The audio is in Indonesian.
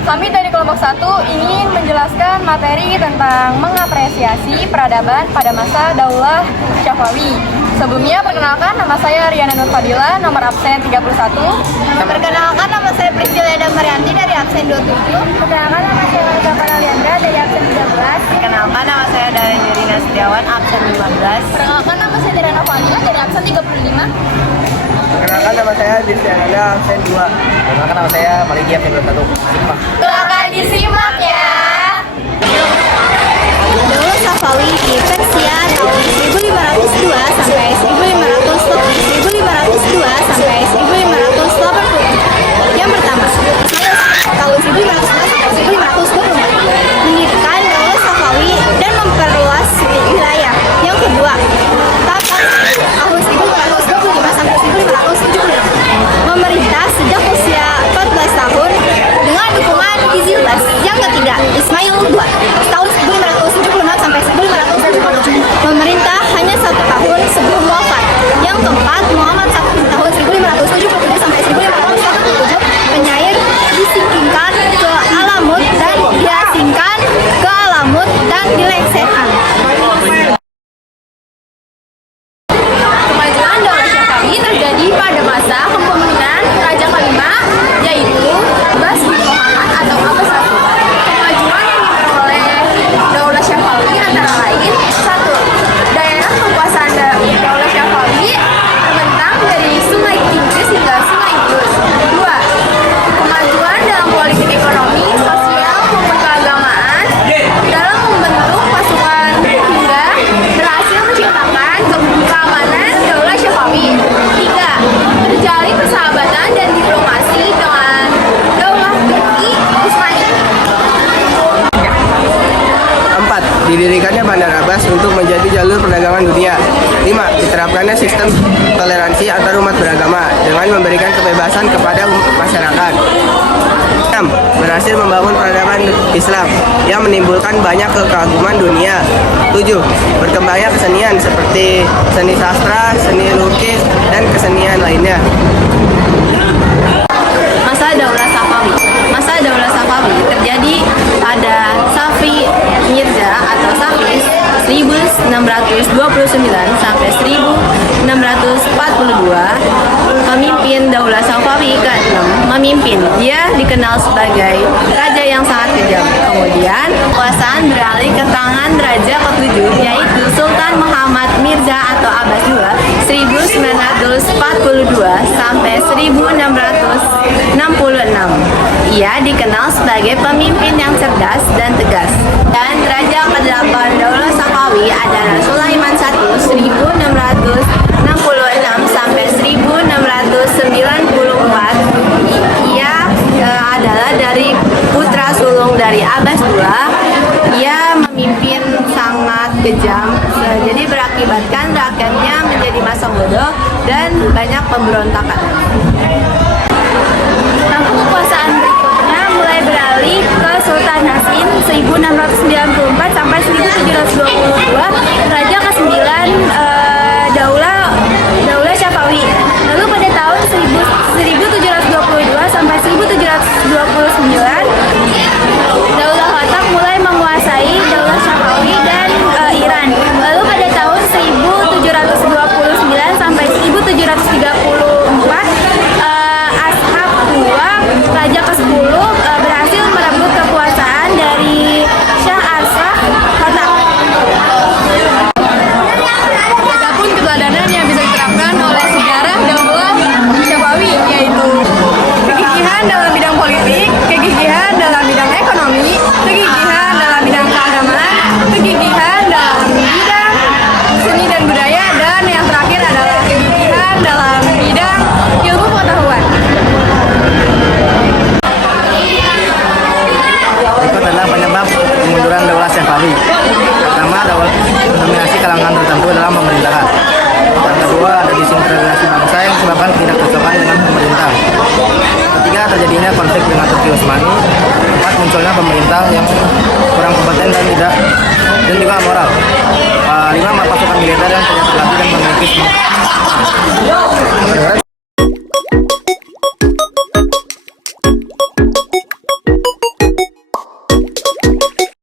Kami dari kelompok 1 ingin menjelaskan materi tentang mengapresiasi peradaban pada masa Daulah Syafawi. Sebelumnya, perkenalkan, nama saya Riana Nur Fadila, nomor absen 31. Perkenalkan, nama saya Priscilla Marianti dari absen 27. Perkenalkan, nama saya Zafar Aliandra dari absen 13. Perkenalkan, nama saya Darren Yurina Setiawan, absen 15. Perkenalkan, nama saya Darena Fadila dari absen 35. Perkenalkan, nama saya Dirsiananda, absen 2. Perkenalkan, nama saya Maliki, absen 21. Sigma. Silakan disimak ya. Daulah Syafawi di Persia tahun 1502 sampai 1502 sampai 1580. Yang pertama, tahun 1502 sampai 1524 mendirikan Daulah Syafawi dan memperluas wilayah. Yang kedua, tahun 1525 sampai 1575 memerintah sejak usia 14 tahun dengan dukungan Izildas. Yang ketiga, Ismail II tahun 1576 sampai 1576 memerintah hanya 1 tahun sebelum wafat. Yang keempat, Muhammad I tahun 1577 sampai 1587 penyair disingkirkan ke Alamut dan diasingkan ke Alamut dan dilengsarkan. Kemajuan Daulah Syafawi terjadi pada masa kepemimpinan Raja kelima, yaitu Abbas bin Muhammad atau Abbas I. Kemajuan yang diperoleh Daulah Syafawi antara lain: 1. Daerah kekuasaan Daulah Syafawi terbentang dari Sungai Tigris hingga Sungai Indus. 2. Kemajuan dalam politik ekonomi, sosial, maupun keagamaan dalam membentuk pasukan hingga berhasil menciptakan keamanan Daulah Syafawi. 3. Terjalin persahabatan dan diplomasi dengan Daulah Turki Utsmani. 4. Didirikannya Bandar Abbas untuk menjadi jalur perdagangan dunia. 5. Diterapkannya sistem toleransi antar umat beragama dengan memberikan kebebasan kepada masyarakat. 6. Berhasil membangun peradaban Islam yang menimbulkan banyak kekaguman dunia. 7. Berkembangnya kesenian seperti seni sastra, seni lukis, dan kesenian lainnya. Masa Daulah Syafawi. Masa Daulah Syafawi terjadi pada Safi Mirza atau Safis 1629 sampai 1642. Pemimpin Daulah Syafawi ke-6 memimpin. Dia dikenal sebagai raja yang sangat kejam. Kemudian kekuasaan beralih ke tangan raja ke-7 yaitu Sultan Muhammad Mirza atau Abbas II 1942 sampai 1666. Ia dikenal sebagai pemimpin yang cerdas dan tegas. Dan raja ke-8 Daulah Syafawi adalah Sulaiman I 1666 sampai 1694. Ia adalah dari putra sulung dari Abbas II. Ia memimpin sangat kejam, jadi berakibatkan rakyatnya menjadi masa bodoh dan banyak pemberontakan. Tampuk kekuasaan berikutnya mulai beralih ke Sultan Hasin 1694 sampai 1722, Raja ke-9 Daulah Syafawi. Lalu pada tahun 1722 sampai 1729, Daulah Khatak mulai menguasai Daulah Syafawi dan Iran. Lalu pada tahun 1729 sampai 1734, Ashab II, Raja ke-10, berhasil merebut kekuasaan dari Shah Arshah Khatak. Adapun keteladanan yang bisa diterapkan oleh sejarah Daulah Syafawi, yaitu kegigihan dalam bidang politik, kegigihan dalam bidang ekonomi, kegigihan dalam bidang keagamaan, kegigihan dalam bidang seni dan budaya, dan yang terakhir adalah kegigihan dalam bidang ilmu pengetahuan. Berikut adalah penyebab kemunduran Daulah Syafawi. Pertama, dominasi kalangan tertentu dalam pemerintahan. Yang kedua, ada disintegrasi bangsa yang menyebabkan ketidakcocokan dengan pemerintah. Ketiga, terjadinya konflik dengan Turki Utsmani. Empat, munculnya pemerintah yang kurang kompeten dan juga moral. 5, pasukan militer yang tidak terlatih dan memiliki